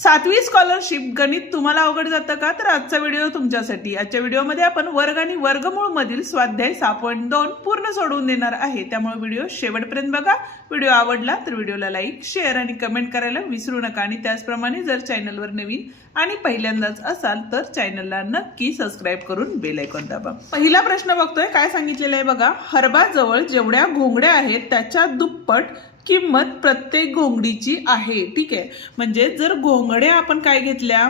7वी scholarship गणित तुम्हाला अवघड जातं का? तर आजचा व्हिडिओ तुमच्यासाठी। आजच्या व्हिडिओमध्ये आपण वर्ग आणि वर्गमूळ मधील स्वाध्याय 6.2 पूर्ण सोडवून देणार आहे, त्यामुळे व्हिडिओ शेवटपर्यंत बघा। व्हिडिओ आवडला तर व्हिडिओला लाईक, शेअर आणि कमेंट करायला विसरू नका आणि त्याचप्रमाणे जर चॅनलवर नवीन आणि पहिल्यांदाच असाल तर चॅनलला नक्की सबस्क्राइब करून बेल आयकॉन दाबा। पहिला प्रश्न बघतोय, काय सांगितलेलं आहे बघा। हरबाजवळ जेवढ्या घोंगड्या आहेत त्याच्या दुप्पट किंमत प्रत्येक घोंगडीची आहे। ठीक आहे, म्हणजे जर घोंगड्या आपण काय घेतल्या,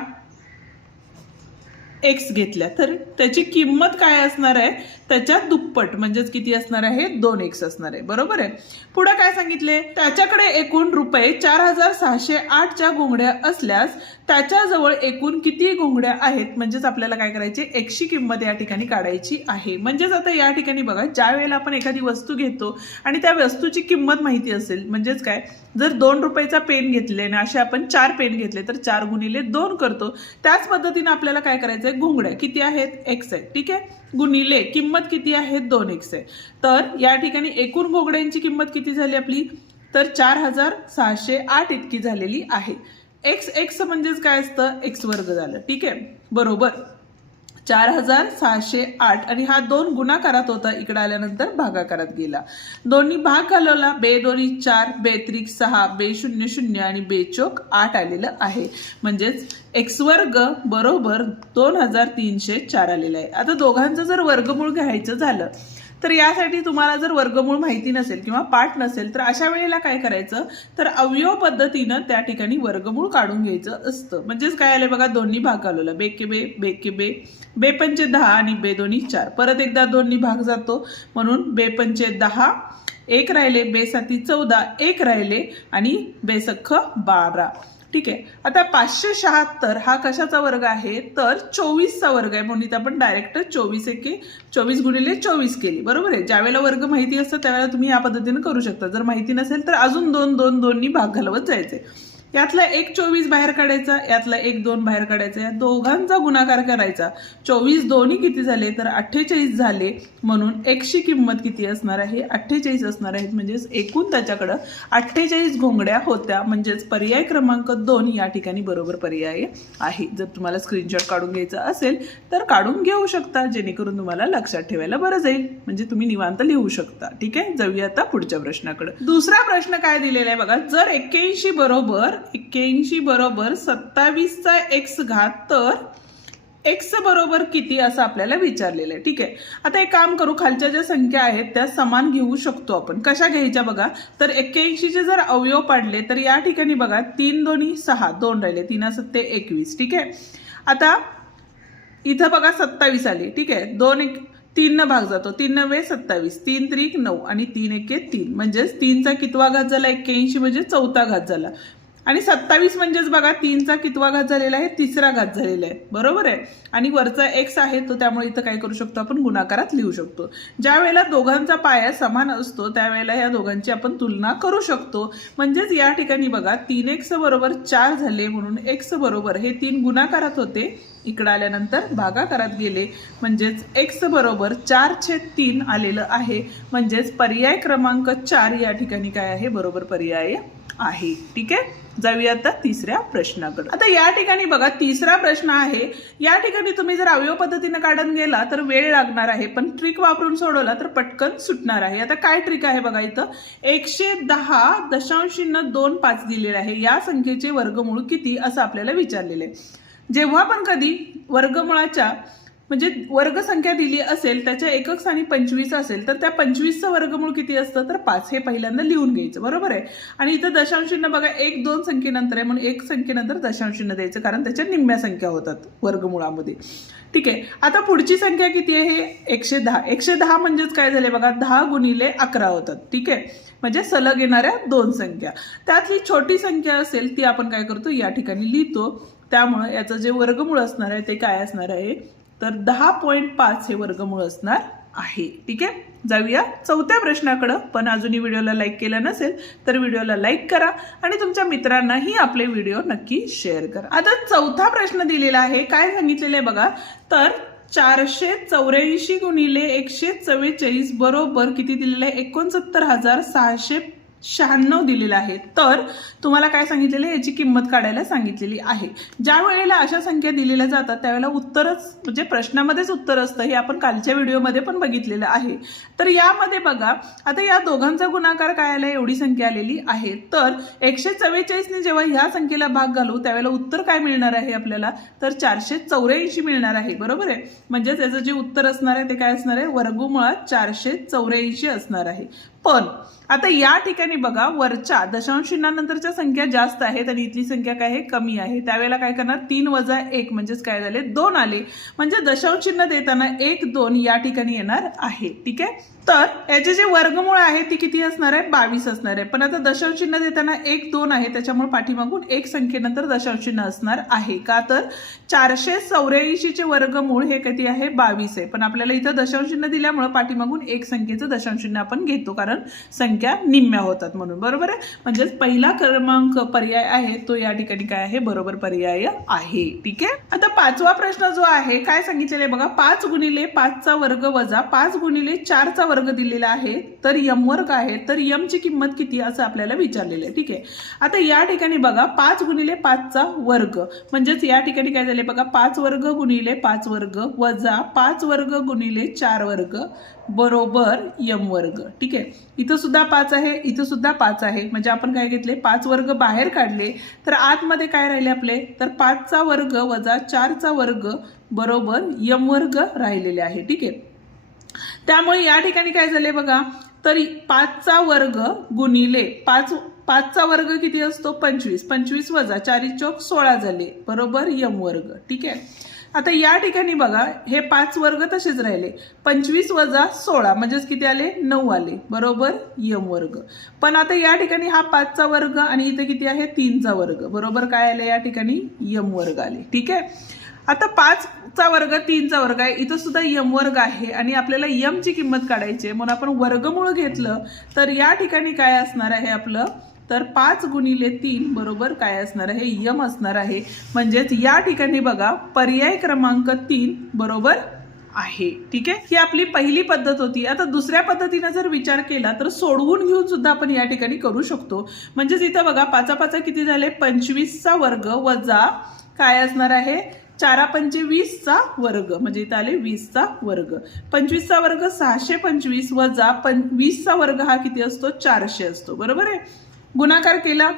एक्स घेतल्या, तर त्याची किंमत काय असणार आहे, त्याच्या दुप्पट म्हणजेच किती असणार आहे, 2x असणार आहे। बरोबर आहे। पुढे काय सांगितले, त्याच्याकडे एकूण रुपये 4608 च्या घोंगड्या असल्यास त्याच्याजवळ एकूण किती घोंगड्या आहेत, म्हणजेच आपल्याला काय करायचे, x ची किंमत या ठिकाणी काढायची आहे। म्हणजेच आता या ठिकाणी बघा, ज्या वेळेला आपण एखादी वस्तू घेतो आणि त्या वस्तूची किंमत माहिती असेल, म्हणजेच काय, जर 2 रुपयाचा पेन घेतले आणि असे आपण 4 पेन घेतले तर 4 गुणिले 2 करतो। त्याच पद्धतीने आपल्याला काय करायचं आहे, घोंगड्या किती आहेत, x आहे, ठीक आहे, गुणिले किंमत किती आहे, 2x आहे। तर या ठिकाणी एकूण घोंगड्यांची किंमत किती झाली आपली, तर 4608 इतकी झालेली आहे। x म्हणजेच काय असतं, x वर्ग झालं। ठीक आहे, बरोबर 4608 आणि हा 2 गुणाकारात होता, इकडे आल्यानंतर भागाकारात गेला। दोन्ही भाग घालवला, बे दोन्ही 4, बे त्रिक 6, बे 0 0 आणि बे चौक 8 आलेलं आहे। म्हणजेच x वर्ग बरोबर 2304 आलेलं आहे। आता दोघांचं जर वर्गमूळ घ्यायचं झालं तर यासाठी तुम्हाला जर वर्गमूळ माहिती नसेल किंवा पाठ नसेल तर अशा वेळेला काय करायचं, तर अवयव पद्धतीनं त्या ठिकाणी वर्गमूळ काढून घ्यायचं असतं। म्हणजेच काय आले बघा, दोन्ही भाग घालवला, बे के बे, बे के बे, बे पंचे 10 आणि बे दोन्ही 4, परत एकदा दोन्ही भाग जातो म्हणून बे पंचे 10, 1 राहिले, बे साती 14, 1 राहिले आणि बे सख्ख 12। ठीक आहे, आता 576 हा कशाचा वर्ग आहे, तर 24चा वर्ग आहे, म्हणून आपण डायरेक्ट 24 गुणिले 24 केली। बरोबर आहे। ज्यावेळेला वर्ग माहिती असतं त्यावेळेला तुम्ही या पद्धतीने करू शकता, जर माहिती नसेल तर अजून 2 भाग घालवत जायचे। यातला एक 24 बाहेर काढायचा, यातला एक 2 बाहेर काढायचा, या दोघांचा गुणाकार करायचा। 24 दोन्ही किती झाले, तर 48 झाले, म्हणून x ची किंमत किती असणार आहे, 48 असणार आहे। म्हणजेच एकूण त्याच्याकडे 48 घोंगड्या होत्या, म्हणजेच पर्याय क्रमांक 2 या ठिकाणी बरोबर पर्याय आहे। जर तुम्हाला स्क्रीनशॉट काढून घ्यायचा असेल तर काढून घेऊ शकता, जेणेकरून तुम्हाला लक्षात ठेवायला बरं जाईल, म्हणजे तुम्ही निवांत लिहू शकता। ठीक आहे, जाऊया आता पुढच्या प्रश्नाकडे। दुसरा प्रश्न काय दिलेला आहे बघा, जर 81 बरोबर 27 चा x घात तर x बरोबर किती असं आपल्याला विचारलेलं आहे। ठीक आहे, आता एक काम करू, खालच्या ज्या संख्या आहेत त्या समान घेऊ शकतो आपण। कशा घ्यायच्या बघा, तर 81 चे जर अवयव पाडले तर या ठिकाणी बघा 3 दोन्ही 6, 2 राहिले, 3 7 21। ठीक आहे, आता इथं बघा 27 आली। ठीक आहे, 3 न भाग जातो, 3 9 27, 3 त्रिक 9 आणि 3 1 3, म्हणजेच 3 चा कितवा घात झाला, 81 म्हणजे 4था घात झाला, आणि 27 म्हणजेच बघा 3 चा कितवा घात झालेला आहे, 3रा घात झालेला आहे। बरोबर आहे, आणि वरचा x आहे तो, त्यामुळे इथं काय करू शकतो आपण, गुणाकारात लिहू शकतो। ज्या वेळेला दोघांचा पाया समान असतो त्यावेळेला या दोघांची आपण तुलना करू शकतो। म्हणजेच या ठिकाणी बघा 3x बरोबर 4 झाले, म्हणून x बरोबर हे 3 गुणाकारात होते, इकडे आल्यानंतर भागाकारात गेले, म्हणजेच x बरोबर 4/3 आलेलं आहे। म्हणजेच पर्याय क्रमांक 4 या ठिकाणी काय आहे, बरोबर पर्याय आहे। ठीक आहे, जाऊया आता तिसऱ्या प्रश्नाकडे। आता या ठिकाणी बघा तिसरा प्रश्न आहे, या ठिकाणी तुम्ही जर अवयव पद्धतीने काढून गेला तर वेळ लागणार आहे, पण ट्रिक वापरून सोडवला तर पटकन सुटणार आहे। आता काय ट्रिक आहे बघा, इथं 110.25 दिलेले आहे, या संख्येचे वर्गमूळ किती असं आपल्याला विचारलेलं आहे। जेव्हा पण कधी वर्गमुळाच्या म्हणजे वर्गसंख्या दिली असेल, त्याच्या एकक स्थानी 25 असेल तर त्या 25चं वर्गमूळ किती असतं, तर 5 हे पहिल्यांदा लिहून घ्यायचं। बरोबर आहे, आणि इथं दशांशचिन्ह बघा 1 2 संख्येनंतर आहे, म्हणून 1 संख्येनंतर दशांशचिन्ह द्यायचं, कारण त्याच्या निम्म्या संख्या होतात वर्गमुळामध्ये। ठीक आहे, आता पुढची संख्या किती आहे, 110। 110 म्हणजेच काय झाले बघा, 10 गुणिले 11 होतात। ठीक आहे, म्हणजे सलग येणाऱ्या 2 संख्या, त्यातली छोटी संख्या असेल ती आपण काय करतो, या ठिकाणी लिहितो। त्यामुळे याचं जे वर्गमूळ असणार आहे ते काय असणार आहे, तर 10.5 हे वर्गमूळ असणार आहे। ठीक आहे, जाऊया चौथ्या प्रश्नाकडे। पण अजूनही व्हिडिओला लाईक केलं नसेल तर व्हिडिओला लाईक करा आणि तुमच्या मित्रांनाही आपले व्हिडिओ नक्की शेअर करा। आता चौथा प्रश्न दिलेला आहे, काय सांगितलेलं आहे बघा, तर 484 गुणिले 144 बरोबर किती दिलेलं आहे, 69,600 96 दिलेला आहे. तर तुम्हाला काय सांगितलेलं आहे, याची किंमत काढायला सांगितलेली आहे. ज्या वेळेला अशा संख्या दिलेल्या जातात त्यावेळेला उत्तरच म्हणजे प्रश्नामध्येच उत्तर असतं, हे आपण कालच्या व्हिडिओमध्ये पण बघितलेलं आहे. तर यामध्ये बघा आता या दोघांचा गुणाकार काय आला, एवढी संख्या आलेली आहे. तर 144 ने जेव्हा ह्या संख्येला भाग घालू त्यावेळेला उत्तर काय मिळणार आहे आपल्याला, तर 484 मिळणार आहे. बरोबर आहे. म्हणजे त्याचं जे उत्तर असणार आहे ते काय असणार आहे, वर्गमुळात 484 असणार आहे. पण आता या ठिकाणी बघा वरच्या दशांश चिन्हानंतरच्या संख्या जास्त आहेत आणि इथली संख्या काय आहे, कमी आहे. त्यावेळेला काय करणार, 3 वजा 1 म्हणजेच काय झाले, 2 आले. म्हणजे दशांश चिन्ह देताना 1 2 या ठिकाणी येणार आहे. ठीक आहे. तर याचे जे वर्गमूळ आहे ती किती असणार आहे, 22 असणार आहे. पण आता दशांश चिन्ह देताना 1 2 आहे, त्याच्यामुळे पाठीमागून एक संख्येनंतर दशांश चिन्ह असणार आहे. का तर 484 चे वर्गमूळ हे किती आहे, 22 आहे. पण आपल्याला इथं दशांश चिन्ह दिल्यामुळे पाठीमागून एक संख्येचं दशांश चिन्ह आपण घेतो, कारण संख्या निम्म्या होतात म्हणून. बरोबर आहे. म्हणजे पहिला क्रमांक पर्याय आहे तो या ठिकाणी काय आहे, बरोबर पर्याय आहे. ठीक आहे. आता पाचवा प्रश्न जो आहे काय सांगितलेलं आहे बघा, 5 गुणिले 5 चा वर्ग वजा 5 गुणिले 4 चा वर्ग दिलेला आहे. तर यम वर्ग आहे, तर यम ची किंमत किती असं आपल्याला विचारलेलं आहे. ठीक आहे. आता या ठिकाणी बघा 5 गुणिले 5 चा वर्ग म्हणजेच या ठिकाणी काय झाले बघा, 5 वर्ग गुणिले 5 वर्ग वजा 5 वर्ग गुणिले 4 वर्ग बरोबर यम वर्ग. ठीक आहे. इथं सुद्धा 5 आहे, इथं सुद्धा 5 आहे. म्हणजे आपण काय घेतले, 5 वर्ग बाहेर काढले तर आतमध्ये काय राहिले आपले, तर 5 चा वर्ग वजा 4 चा वर्ग बरोबर यम वर्ग राहिलेले आहे. ठीक आहे. त्यामुळे या ठिकाणी काय झाले बघा, तरी 5 चा वर्ग गुणिले 5 चा वर्ग किती असतो, 25. 25 वजा 4 चौक 16 झाले बरोबर यम वर्ग. ठीक आहे. आता या ठिकाणी बघा हे 5 वर्ग तसेच राहिले, 25 वजा 16 म्हणजेच किती आले, 9 आले बरोबर यम वर्ग. पण आता या ठिकाणी हा 5 चा वर्ग आणि इथे किती आहे, 3 चा वर्ग बरोबर काय आले, या ठिकाणी यम वर्ग आले. ठीक आहे. आता 5 चा वर्ग 3 चा वर्ग आहे, इथं सुद्धा यम वर्ग आहे आणि आपल्याला यम ची किंमत काढायची आहे म्हणून आपण वर्गमूळ घेतलं तर या ठिकाणी काय असणार आहे आपलं, तर 5 गुणिले 3 बरोबर काय असणार आहे, यम असणार आहे. म्हणजेच या ठिकाणी बघा पर्याय क्रमांक 3 बरोबर आहे. ठीक आहे. ही आपली पहिली पद्धत होती. आता दुसऱ्या पद्धतीने जर विचार केला तर सोडवून घेऊन सुद्धा आपण या ठिकाणी करू शकतो. म्हणजेच इथं बघा 5 5 किती झाले, 25 चा वर्ग वजा काय असणार आहे, 4 5 20 चा वर्ग म्हणजे इथं आले 20 चा वर्ग. 25 चा वर्ग 625 वजा 20 चा वर्ग हा किती असतो, 400 असतो. बरोबर आहे. गुणाकार केला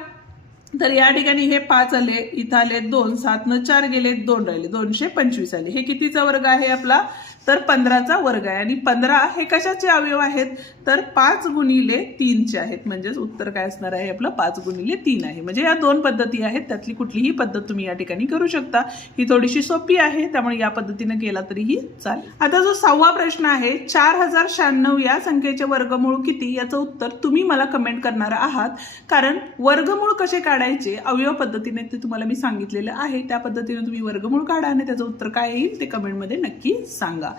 तर या ठिकाणी हे 5 आले, इथं आले 2, 7 न 4 गेले 2 राहिले, 225 आले. हे कितीचा वर्ग आहे आपला, तर 15 चा वर्ग आहे. आणि 15 हे कशाचे अवयव आहेत, तर 5 गुणिले 3 चे आहेत. म्हणजेच उत्तर काय असणार आहे आपलं, 5 गुणिले 3 आहे. म्हणजे या दोन पद्धती आहेत, त्यातली कुठलीही पद्धत तुम्ही या ठिकाणी करू शकता. ही थोडीशी सोपी आहे त्यामुळे या पद्धतीने केला तरीही चालेल. आता जो 6वा प्रश्न आहे, 4096 या संख्येचे वर्गमूळ किती याचं उत्तर तुम्ही मला कमेंट करणार आहात. कारण वर्गमूळ कसे काढायचे अवयव पद्धतीने ते तुम्हाला मी सांगितलेलं आहे. त्या पद्धतीने तुम्ही वर्गमूळ काढा आणि त्याचं उत्तर काय येईल ते कमेंटमध्ये नक्की सांगा.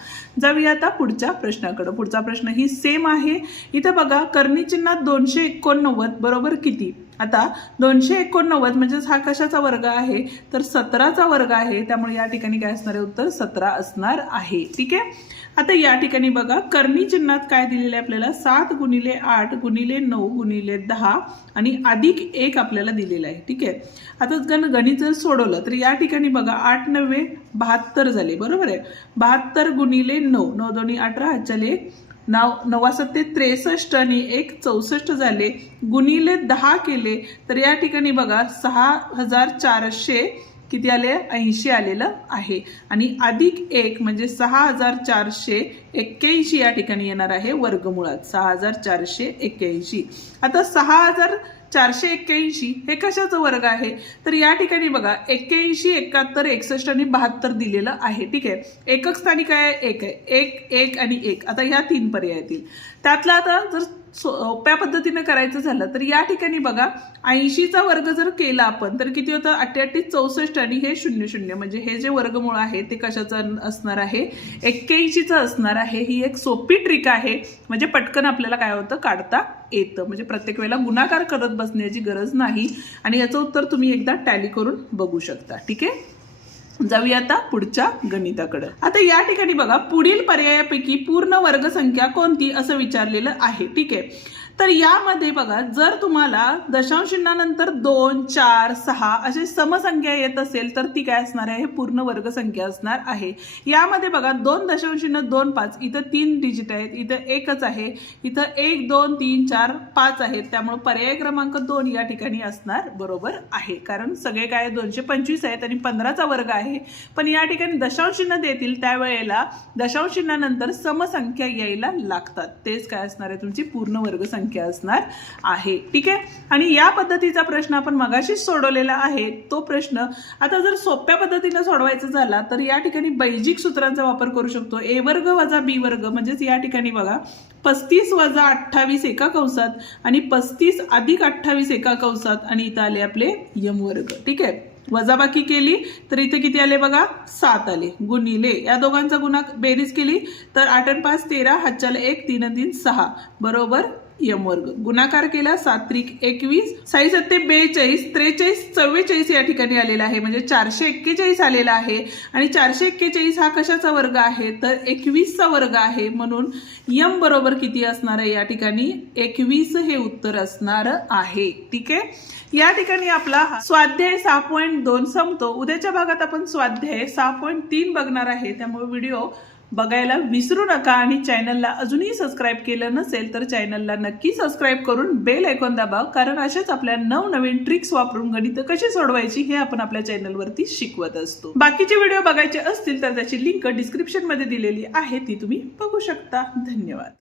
जाऊया आता पुढच्या प्रश्नाकडे. पुढचा प्रश्न ही सेम आहे. इथं बघा कर्णी चिन्हात 289 बरोबर किती. आता 289 म्हणजे हा कशाचा वर्ग आहे, तर 17 चा वर्ग आहे. त्यामुळे या ठिकाणी काय असणार आहे, उत्तर 17 असणार आहे. ठीक आहे. आता या ठिकाणी बघा कर्णी चिन्हात काय दिलेलं आहे आपल्याला, 7 गुणिले 8 गुणिले 9 गुणिले 10 आणि अधिक 1 आपल्याला दिलेलं आहे. ठीक आहे. आता गणित जर सोडवलं तर या ठिकाणी बघा 8 9 72 झाले. बरोबर आहे. 72 गुणिले 9, 9 2 18 चले 9 7 63 आणि 1 64 झाले. गुणिले 10 केले तर या ठिकाणी बघा 6400 किती आले, 80 आलेलं आहे. आणि अधिक 1 म्हणजे 6481 या ठिकाणी येणार आहे वर्गमुळात, 6481. आता 6481 हे कशाचं वर्ग आहे, तर या ठिकाणी बघा 81 71 61 आणि 72 दिलेलं आहे. ठीक आहे. एकक स्थानी काय आहे, 1 आहे. 1 1 आणि 1. आता ह्या 3 पर्याय येतील. त्यातला आता जर सोप्या पद्धतीने करायचं झालं तर या ठिकाणी बघा 80 चा वर्ग जर केला आपण तर किती होतं, 88 64 आणि हे 0 0 म्हणजे हे जे वर्गमूळ आहे ते कशाचं असणार आहे, 81 चं असणार आहे. ही एक सोपी ट्रिक आहे. म्हणजे पटकन आपल्याला काय होतं, काढता येतं. म्हणजे प्रत्येक वेळेला गुणाकार करत बसण्याची गरज नाही. आणि याचं उत्तर तुम्ही एकदा टॅली करून बघू शकता. ठीक आहे. जाऊया आता पुढच्या गणिताकडे. आता या ठिकाणी बघा पुढील पर्यायापैकी पूर्ण वर्गसंख्या कोणती असं विचारलेलं आहे. ठीक आहे. तर यामध्ये बघा, जर तुम्हाला दशांश चिन्हानंतर 2, 4, 6 असे समसंख्या येत असेल तर ती काय असणार आहे, हे पूर्ण वर्ग संख्या असणार आहे. यामध्ये बघा 2.2, 5 इथं 3 डिजिट आहेत, इथं एकच आहे, इथं 1, 2, 3, 4, 5 आहेत. त्यामुळे पर्याय क्रमांक 2 या ठिकाणी असणार बरोबर आहे. कारण सगळे काय 225 आहेत आणि 15चा वर्ग आहे. पण या ठिकाणी दशांश चिन्ह देतील त्यावेळेला दशांश चिन्हानंतर समसंख्या यायला लागतात. तेच काय असणार आहे, तुमची पूर्ण वर्ग संख्या असणार आहे. ठीक आहे. आणि या पद्धतीचा प्रश्न आपण मगाशीच सोडवलेला आहे. तो प्रश्न आता जर सोप्या पद्धतीने सोडवायचा झाला तर या ठिकाणी बैजिक सूत्रांचा वापर करू शकतो. ए वर्ग वजा बी वर्ग, म्हणजेच या ठिकाणी बघा 35 वजा 28 एका कंसात आणि 35 अधिक 28 एका कंसात आणि इथं आले आपले यम वर्ग. ठीक आहे. वजाबाकी केली तर इथे किती आले बघा, 7 आले. गुणिले या दोघांचा बेरीज केली तर 8 आणि 5 13, हातच्याला 1, 3 आणि 3 6 बरोबर यम वर्ग. गुणाकार केला 7 त्रिक 21, 6 सत्ते 42, 43 44 या ठिकाणी आलेला आहे. म्हणजे 441 आलेला आहे. आणि 441 हा कशाचा वर्ग आहे, तर 21चा वर्ग आहे. म्हणून यम बरोबर किती असणार आहे, या ठिकाणी 21 हे उत्तर असणार आहे. ठीक आहे. या ठिकाणी आपला स्वाध्याय 6.2 संपतो. उद्याच्या भागात आपण स्वाध्याय 6.3 बघणार आहे. त्यामुळे व्हिडिओ बघायला विसरू नका. आणि चॅनलला अजूनही सबस्क्राईब केलं नसेल तर चॅनलला नक्की सबस्क्राईब करून बेल आयकॉन दाबा. कारण अशाच आपल्या नवनवीन ट्रिक्स वापरून गणित कशी सोडवायची हे आपण आपल्या चॅनलवरती शिकवत असतो. बाकीचे व्हिडिओ बघायचे असतील तर त्याची लिंक डिस्क्रिप्शन मध्ये दिलेली आहे, ती तुम्ही बघू शकता. धन्यवाद.